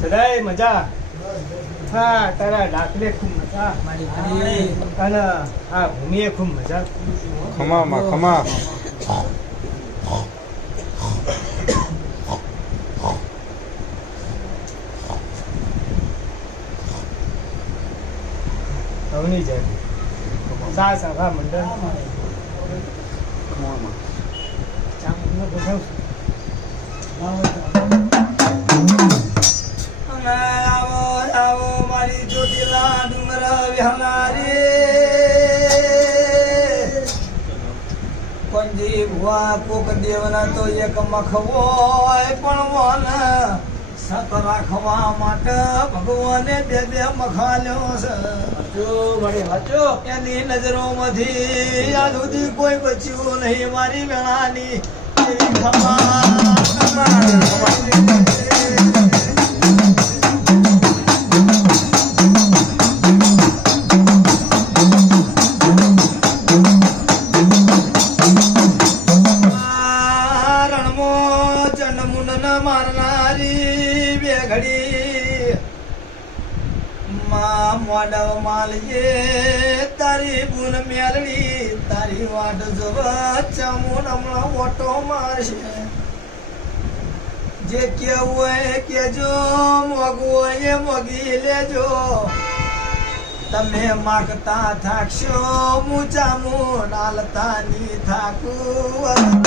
સદાય મજા. હા તારા ડાકલે ખૂબ મજા અને આ ભૂમિએ ખૂબ મજા. ખમામાં ખમા અવની જાય સા સભા મંડળ આવો આવો મારી ચોટીલા ડુંગર વિહનારી કોંજી ભુવા કોક દેવના તો એક મખવો પણ વન સત રાખવા માટે ભગવાને બે બે મખાલ્યો છે. એની નજરોમાંથી આજ સુધી કોઈ બચ્યું નહીં મારી વેળાની એવી ખમા. મોડવ માલજે તારી બુન મેલડી તારી વાટ જોવ ચમુન હમણાં ઓટો મારશે. જે કેવું હોય કેજો મોગવું હોય એ મોગી લેજો. તમે માગતા થાકશો મુચામું નાલતા ની થાકું.